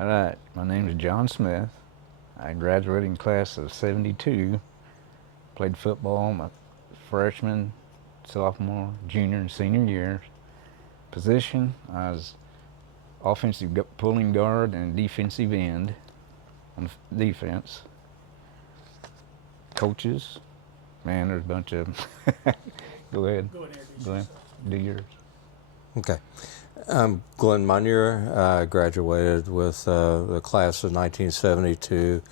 All right, my name is John Smith. I graduated in class of 72. Played football my freshman, sophomore, junior, and senior years. Position, I was offensive pulling guard and defensive end on defense. Coaches, man, there's a bunch of them. Go ahead. Go ahead. Do yours. Okay. I'm Glenn Munnier. I graduated with the class of 1972.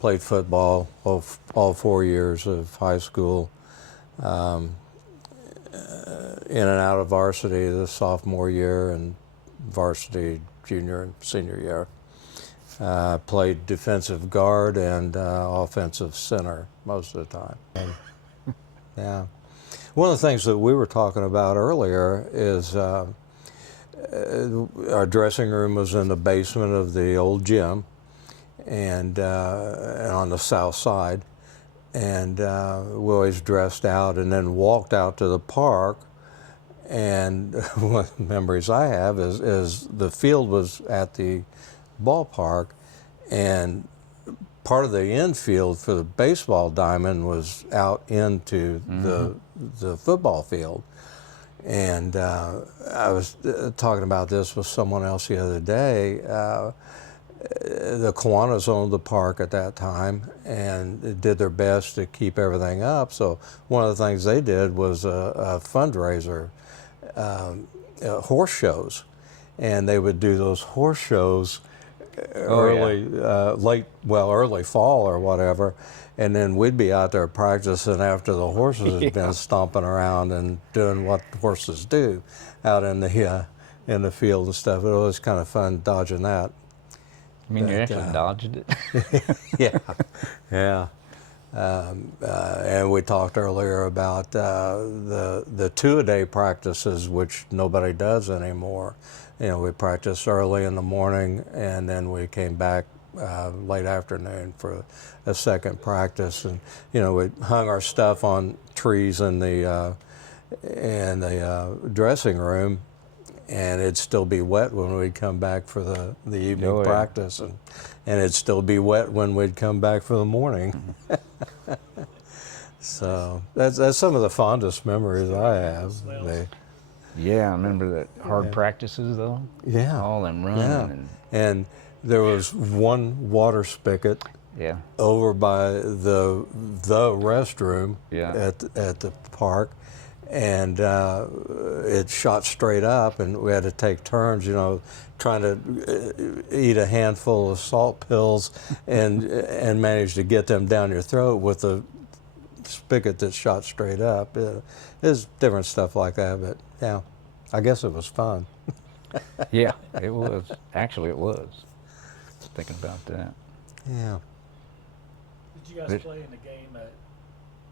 Played football all 4 years of high school. In and out of varsity the sophomore year and varsity junior and senior year. Played defensive guard and offensive center most of the time. Yeah. One of the things that we were talking about earlier is our dressing room was in the basement of the old gym and on the south side. And we always dressed out and then walked out to the park. And one of the memories I have is the field was at the ballpark, and part of the infield for the baseball diamond was out into the football field. And I was talking about this with someone else the other day. The Kiwanis owned the park at that time and did their best to keep everything up. So one of the things they did was a fundraiser, horse shows. And they would do those horse shows early fall or whatever. And then we'd be out there practicing after the horses had been stomping around and doing what horses do out in the field and stuff. It was kind of fun dodging that. You mean you actually dodged it? Yeah. And we talked earlier about the two-a-day practices, which nobody does anymore. You know, we practiced early in the morning, and then we came back late afternoon for a second practice. And you know, we hung our stuff on trees in the dressing room, and it'd still be wet when we'd come back for the evening practice, and it'd still be wet when we'd come back for the morning. So that's some of the fondest memories I have. Yeah, I remember that hard practices though. Yeah. All them running. And there was one water spigot over by the restroom at the park. And it shot straight up, and we had to take turns, you know, trying to eat a handful of salt pills and manage to get them down your throat with the spigot that shot straight up. There's different stuff like that, but yeah, I guess it was fun. Yeah, it was. Actually, it was. Thinking about that. Yeah. Did you guys play in the game at?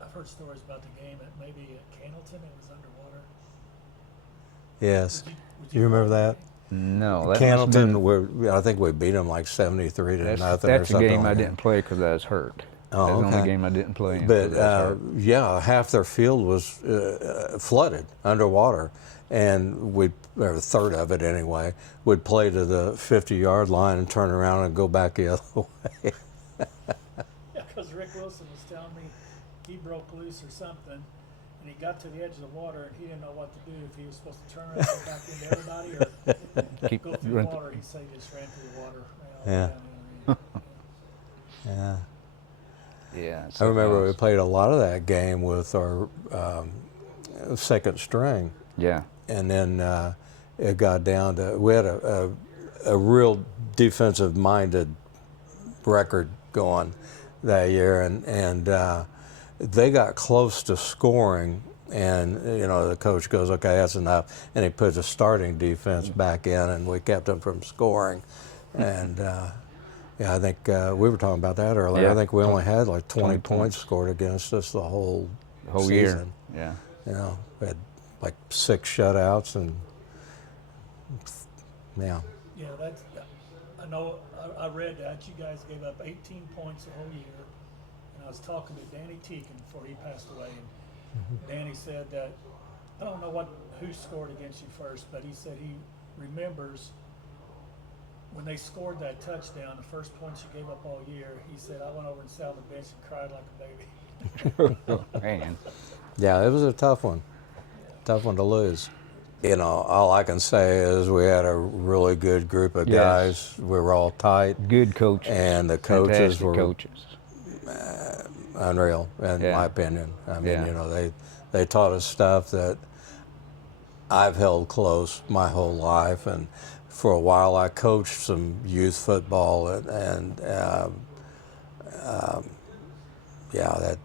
I've heard stories about the game at maybe at Cannelton. It was underwater. Yes. Do you remember that? No. That Cannelton, I think we beat them like 73 to nothing or something. That's a game I didn't play because I was hurt. Oh, That's okay. the only game I didn't play in. But yeah, half their field was flooded underwater, and or a third of it anyway, would play to the 50-yard line and turn around and go back the other way. Yeah, because Rick Wilson was telling me he broke loose or something, and he got to the edge of the water, and he didn't know what to do, if he was supposed to turn around and go back into everybody or go through the water. He said he just ran through the water. Yeah. Yeah. I remember we played a lot of that game with our second string. Yeah. And then it got down to, we had a real defensive-minded record going that year, and they got close to scoring, and you know, the coach goes, okay, that's enough, and he put the starting defense back in, and we kept them from scoring. And yeah, I think we were talking about that earlier. Yeah. I think we only had like 20 points scored against us the whole season. Year. Yeah. You know, we had like 6 shutouts, and yeah. Yeah, that's. I know. I read that you guys gave up 18 points the whole year, and I was talking to Danny Teakin before he passed away, and Danny said that I don't know who scored against you first, but he said he remembers when they scored that touchdown, the first point she gave up all year, he said, I went over and sat on the bench and cried like a baby. Man, Yeah, it was a tough one to lose. You know, all I can say is we had a really good group of Yes. guys. We were all tight, good coaches. and the coaches Fantastic were coaches. unreal, in Yeah. my opinion. I mean, Yeah. you know, they taught us stuff that I've held close my whole life, and for a while I coached some youth football, and yeah, that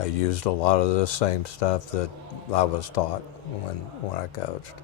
I used a lot of the same stuff that I was taught when I coached.